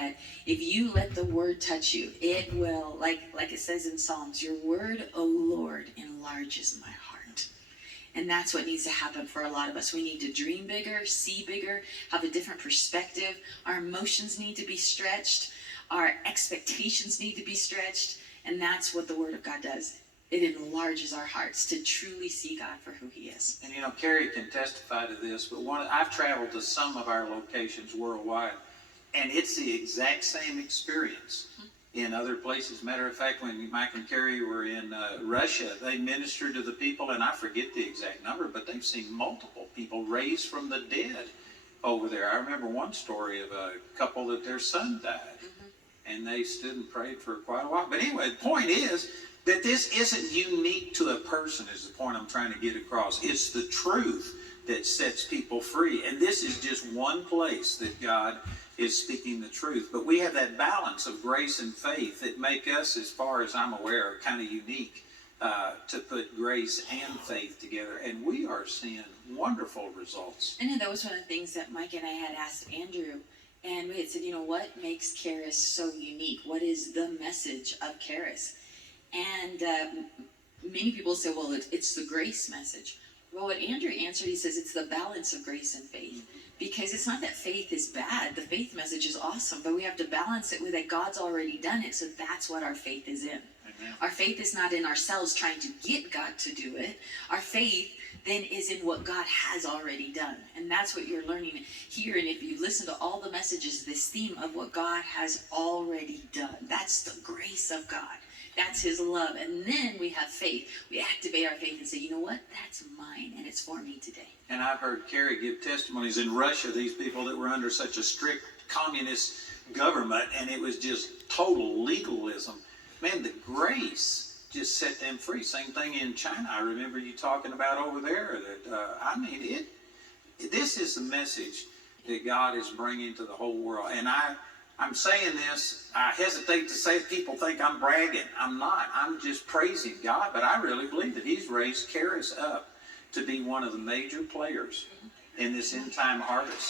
that if you let the word touch you, it will, like it says in Psalms, your word, O Lord, enlarges my heart. And that's what needs to happen for a lot of us. We need to dream bigger, see bigger, have a different perspective. Our emotions need to be stretched. Our expectations need to be stretched. And that's what the Word of God does. It enlarges our hearts to truly see God for who He is. And Carrie can testify to this, but I've traveled to some of our locations worldwide, and it's the exact same experience in other places. Matter of fact, when Mike and Carrie were in Russia, they ministered to the people, and I forget the exact number, but they've seen multiple people raised from the dead over there. I remember one story of a couple that their son died, and they stood and prayed for quite a while. But anyway, the point is that this isn't unique to a person, is the point I'm trying to get across. It's the truth that sets people free. And this is just one place that God is speaking the truth. But we have that balance of grace and faith that make us, as far as I'm aware, kind of unique to put grace and faith together. And we are seeing wonderful results. I know that was one of the things that Mike and I had asked Andrew. And we had said, what makes Charis so unique? What is the message of Charis? And many people say, well, it's the grace message. Well, what Andrew answered, he says it's the balance of grace and faith. Because it's not that faith is bad. The faith message is awesome, but we have to balance it with that God's already done it, so that's what our faith is in. Amen. Our faith is not in ourselves trying to get God to do it. Our faith then is in what God has already done. And that's what you're learning here. And if you listen to all the messages, this theme of what God has already done, that's the grace of God. That's His love. And then we have faith. We activate our faith and say, you know what? That's mine, and it's for me today. And I've heard Carrie give testimonies in Russia, these people that were under such a strict communist government, and it was just total legalism. Man, the grace just set them free. Same thing in China. I remember you talking about over there. That this is the message that God is bringing to the whole world. And I'm saying this, I hesitate to say it. People think I'm bragging. I'm not. I'm just praising God. But I really believe that He's raised Charis up to be one of the major players in this end time harvest.